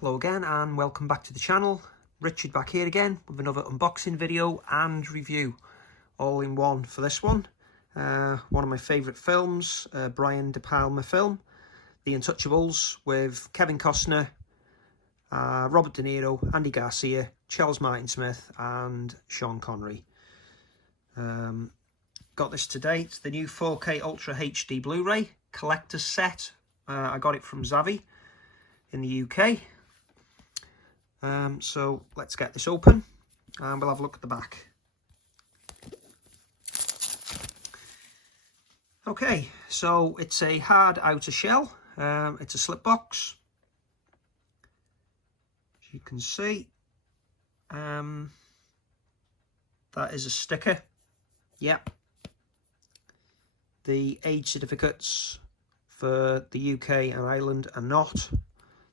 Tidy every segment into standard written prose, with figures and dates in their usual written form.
Hello again and welcome back to the channel. Richard back here again with another unboxing video and review all in one for this one. One of my favourite films, Brian De Palma film, The Untouchables, with Kevin Costner, Robert De Niro, Andy Garcia, Charles Martin Smith and Sean Connery. Got this today. It's the new 4K Ultra HD Blu-ray collector's set. I got it from Zavvi in the UK. So let's get this open and we'll have a look at the back. Okay, so it's a hard outer shell. It's a slip box, as you can see. That is a sticker. Yep. The age certificates for the UK and Ireland are not.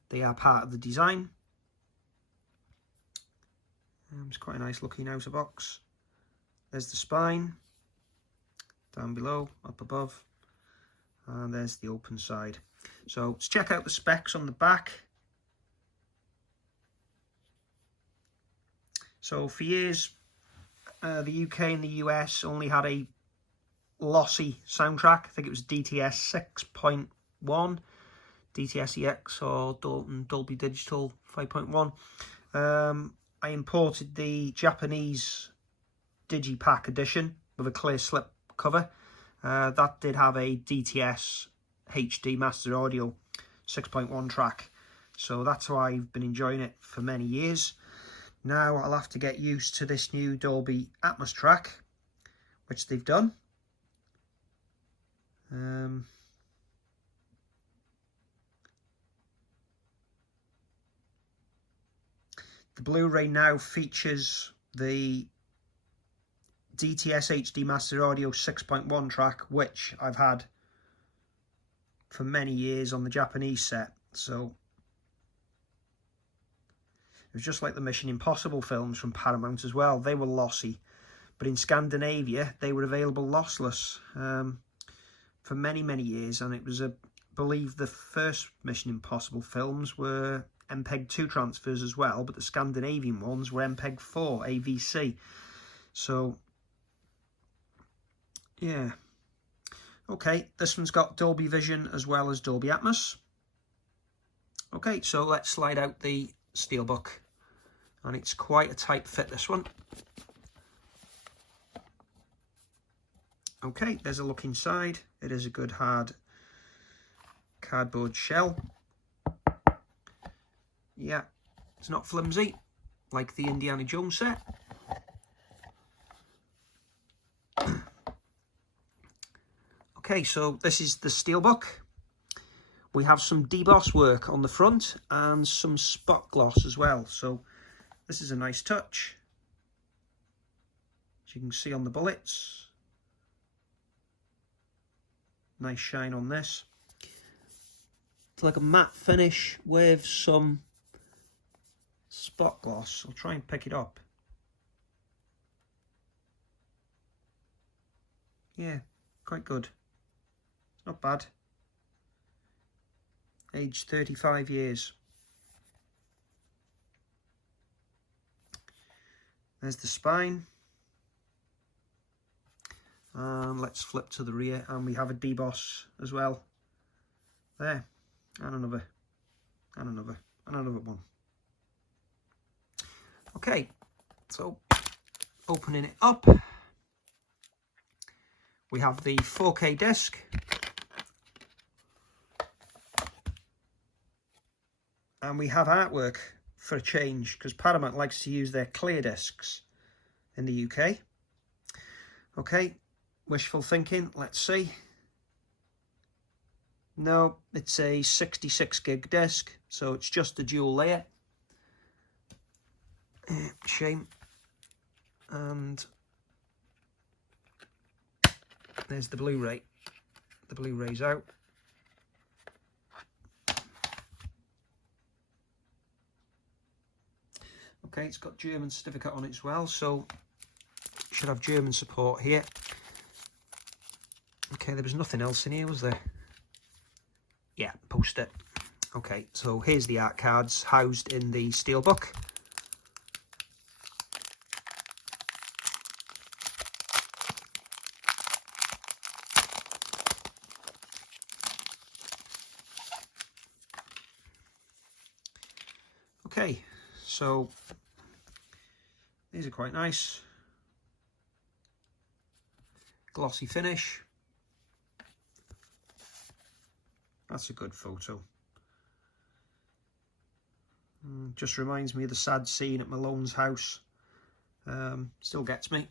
They are part of the design. It's quite a nice looking outer box. There's the spine, down below, up above, and there's the open side. So let's check out the specs on the back. So for years, the UK and the US only had a lossy soundtrack. I think it was DTS 6.1, DTS-EX or Dolby Digital 5.1. I imported the Japanese Digipack edition with a clear slip cover. That did have a DTS HD Master Audio 6.1 track. So that's why I've been enjoying it for many years. Now I'll have to get used to this new Dolby Atmos track, which they've done. The Blu-ray now features the DTS HD Master Audio 6.1 track, which I've had for many years on the Japanese set. So it was just like the Mission Impossible films from Paramount as well. They were lossy, but in Scandinavia they were available lossless for many years, and it was I believe the first Mission Impossible films were MPEG-2 transfers as well, but the Scandinavian ones were MPEG-4 AVC. So yeah, okay, this one's got Dolby Vision as well as Dolby Atmos. Okay, so let's slide out the Steelbook, and it's quite a tight fit, this one. Okay, there's a look inside. It is a good hard cardboard shell. Yeah, it's not flimsy like the Indiana Jones set. Okay, so this is the Steelbook. We have some deboss work on the front and some spot gloss as well. So this is a nice touch, as you can see on the bullets. Nice shine on this. It's like a matte finish with some spot gloss. I'll try and pick it up. Yeah, quite good. Not bad. Aged 35 years. There's the spine. And let's flip to the rear, and we have a deboss as well. There. And another. And another. And another one. Okay, so opening it up, we have the 4K disc, and we have artwork for a change, because Paramount likes to use their clear discs in the UK. Okay, wishful thinking, let's see. No, it's a 66 gig disc, so it's just a dual layer. Shame. And there's the Blu-ray. The Blu-ray's out. Okay, it's got German certificate on it as well, so it should have German support here. Okay, there was nothing else in here, was there? Yeah, post it. Okay, so here's the art cards housed in the Steelbook. Okay, so these are quite nice. Glossy finish. That's a good photo. Just reminds me of the sad scene at Malone's house. Still gets me.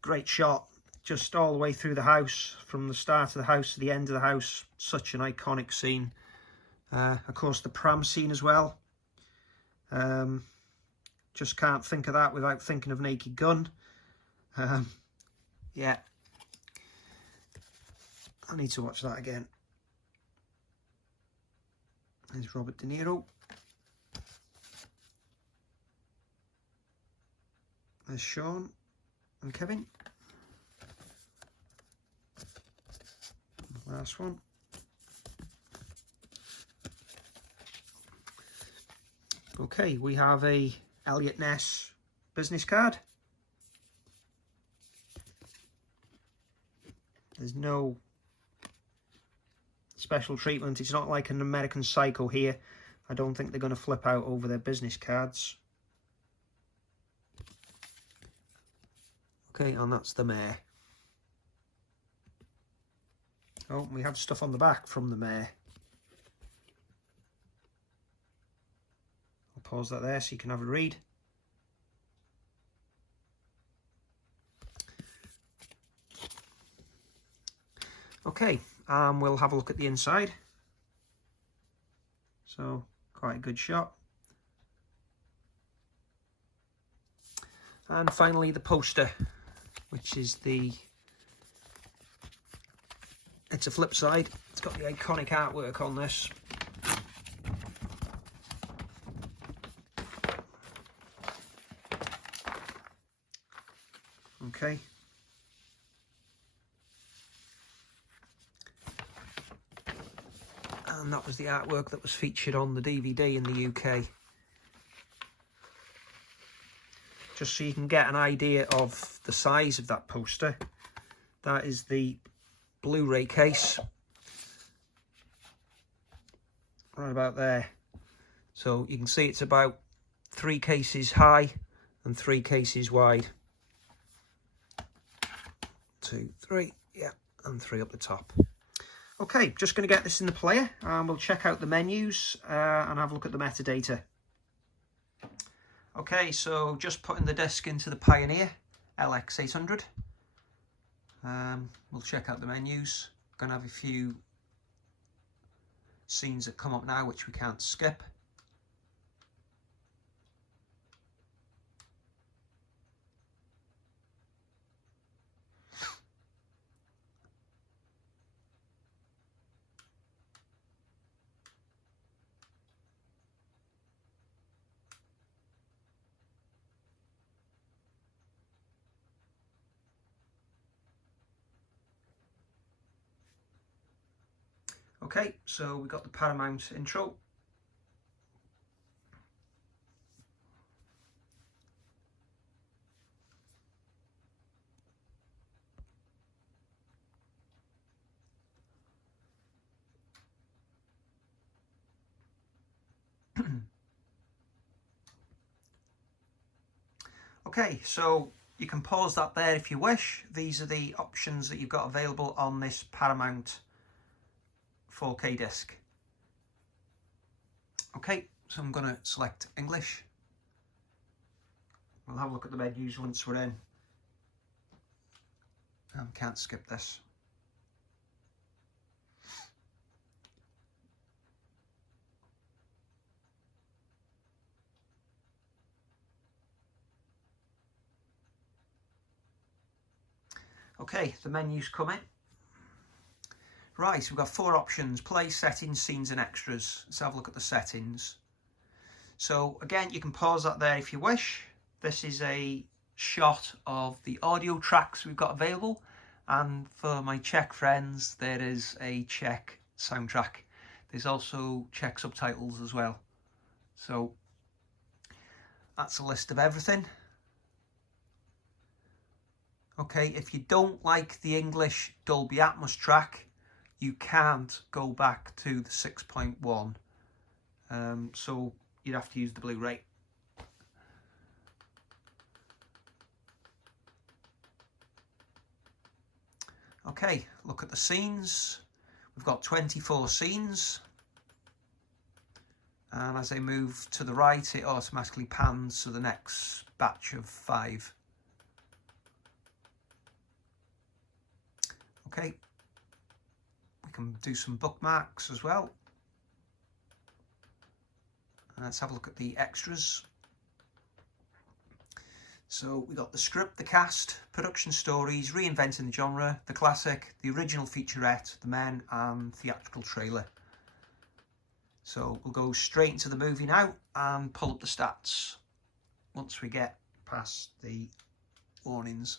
Great shot, just all the way through the house, from the start of the house to the end of the house. Such an iconic scene. Of course, the pram scene as well. Just can't think of that without thinking of Naked Gun. Yeah, I need to watch that again. There's Robert De Niro. There's Sean and Kevin. Last one. Okay, we have a Elliot Ness business card. There's no special treatment. It's not like an American Psycho here. I don't think they're going to flip out over their business cards. Okay, and that's the mayor. Oh, we have stuff on the back from the mayor. I'll pause that there so you can have a read. Okay, we'll have a look at the inside. So, quite a good shot. And finally the poster, which is it's a flip side. It's got the iconic artwork on this. Okay. And that was the artwork that was featured on the DVD in the UK. Just so you can get an idea of the size of that poster, that is the Blu-ray case. Right about there. So you can see it's about 3 cases high and 3 cases wide. 2, 3, yeah, and 3 up the top. Okay, just going to get this in the player and we'll check out the menus and have a look at the metadata. Okay, so just putting the disc into the Pioneer LX800. We'll check out the menus. Going to have a few scenes that come up now which we can't skip. Okay, so we've got the Paramount intro. Okay, so you can pause that there if you wish. These are the options that you've got available on this Paramount 4K disc. Okay, so I'm going to select English. We'll have a look at the menus once we're in. Can't skip this. Okay, the menus come in. Right, so we've got 4 options: play, settings, scenes and extras. Let's have a look at the settings. So again, you can pause that there if you wish. This is a shot of the audio tracks we've got available. And for my Czech friends, there is a Czech soundtrack. There's also Czech subtitles as well. So that's a list of everything. Okay, if you don't like the English Dolby Atmos track, you can't go back to the 6.1. So you'd have to use the Blu-ray. Okay, look at the scenes. We've got 24 scenes. And as they move to the right, it automatically pans to the next batch of 5. Okay, we can do some bookmarks as well. And let's have a look at the extras. So we got the script, the cast, production stories, reinventing the genre, the classic, the original featurette, the men, and theatrical trailer. So we'll go straight into the movie now and pull up the stats once we get past the warnings.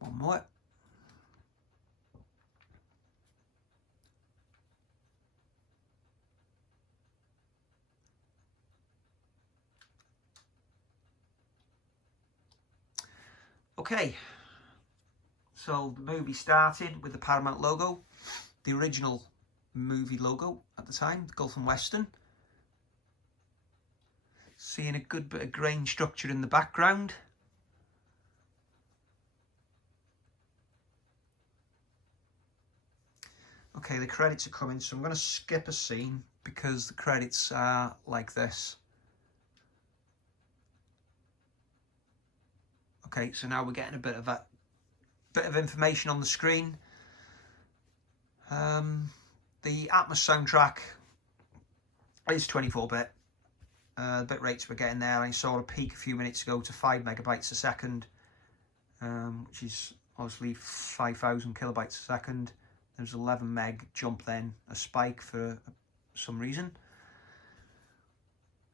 One more. Okay, so the movie started with the Paramount logo, the original movie logo at the time, the Gulf and Western. Seeing a good bit of grain structure in the background. Okay, the credits are coming, so I'm going to skip a scene because the credits are like this. Okay, so now we're getting a bit of information on the screen. The Atmos soundtrack is 24-bit. The bit rates we're getting there, I saw a peak a few minutes ago to 5 megabytes a second, which is obviously 5,000 kilobytes a second. There's 11 meg jump, then a spike for some reason.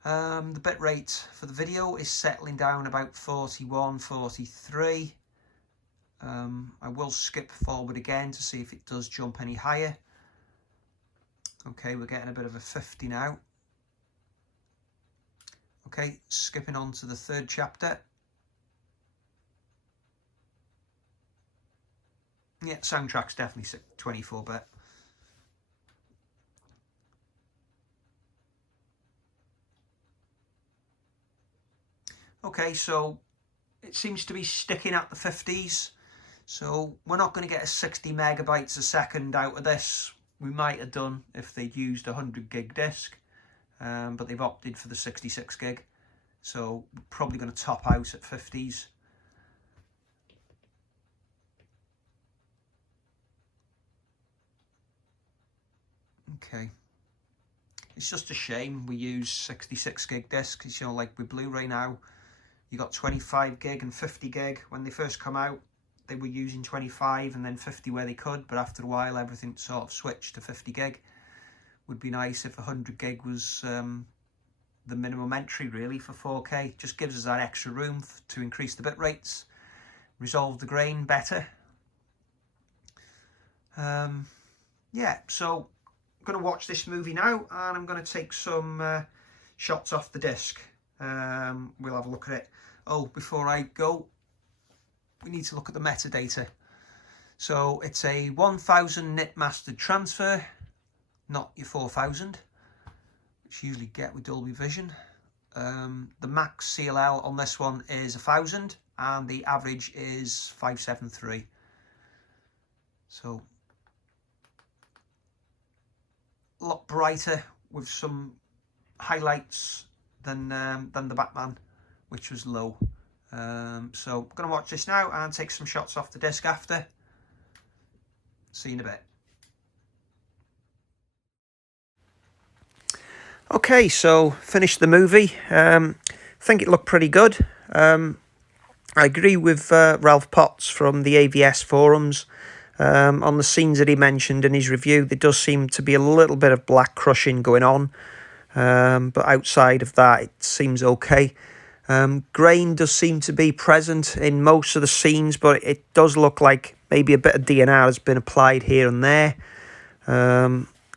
The bit rate for the video is settling down about 41, 43. I will skip forward again to see if it does jump any higher. Okay, we're getting a bit of a 50 now. Okay, skipping on to the third chapter. Yeah, soundtrack's definitely 24-bit. Okay, so it seems to be sticking at the 50s. So we're not going to get a 60 megabytes a second out of this. We might have done if they'd used a 100 gig disc, but they've opted for the 66 gig. So we're probably going to top out at 50s. Okay. It's just a shame we use 66 gig discs. You know, like with Blu-ray now, you got 25 gig and 50 gig. When they first come out, they were using 25 and then 50 where they could, but after a while everything sort of switched to 50 gig. Would be nice if 100 gig was the minimum entry really for 4K. Just gives us that extra room to increase the bit rates, resolve the grain better. Yeah, so I'm going to watch this movie now and I'm going to take some shots off the disc. We'll have a look at it. Oh, before I go, we need to look at the metadata. So it's a 1000 nit mastered transfer, not your 4000, which you usually get with Dolby Vision. The max CLL on this one is 1000 and the average is 573. So a lot brighter with some highlights than the Batman, which was low. So I'm going to watch this now and take some shots off the disc after. See you in a bit. Okay, so finished the movie. I think it looked pretty good. I agree with Ralph Potts from the AVS forums. On the scenes that he mentioned in his review, there does seem to be a little bit of black crushing going on. But outside of that, it seems okay. Grain does seem to be present in most of the scenes, but it does look like maybe a bit of DNR has been applied here and there.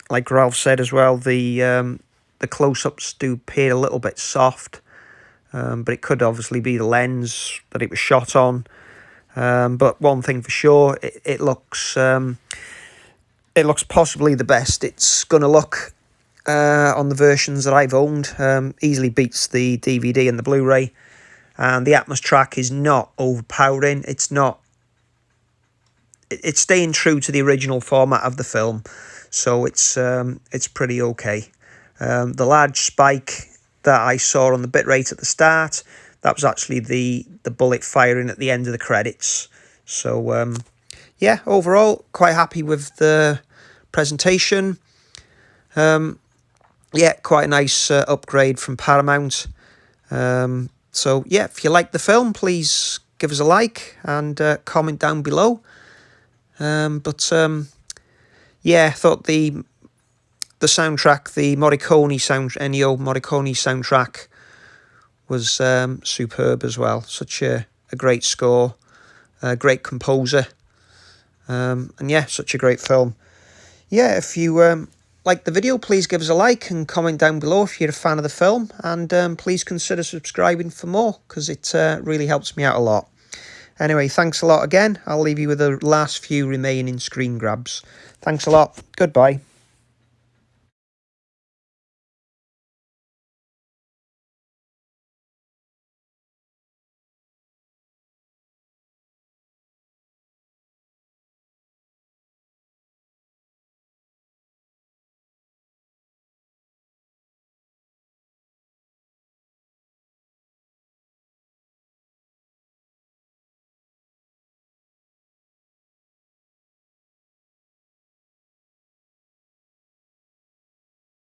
Like Ralph said as well, the close-ups do appear a little bit soft, but it could obviously be the lens that it was shot on. But one thing for sure, it looks possibly the best it's going to look on the versions that I've owned. Easily beats the DVD and the Blu-ray. And the Atmos track is not overpowering. It's staying true to the original format of the film, so it's pretty okay. The large spike that I saw on the bitrate at the start, that was actually the bullet firing at the end of the credits. So yeah, overall quite happy with the presentation. Yeah, quite a nice upgrade from Paramount. So yeah, if you like the film, please give us a like and comment down below. Yeah, I thought the soundtrack, the Ennio Morricone soundtrack, was superb as well. Such a great score, a great composer, and yeah, such a great film. Yeah, if you like the video, please give us a like and comment down below if you're a fan of the film, and please consider subscribing for more, because it really helps me out a lot. Anyway, thanks a lot again. I'll leave you with the last few remaining screen grabs. Thanks a lot. Goodbye.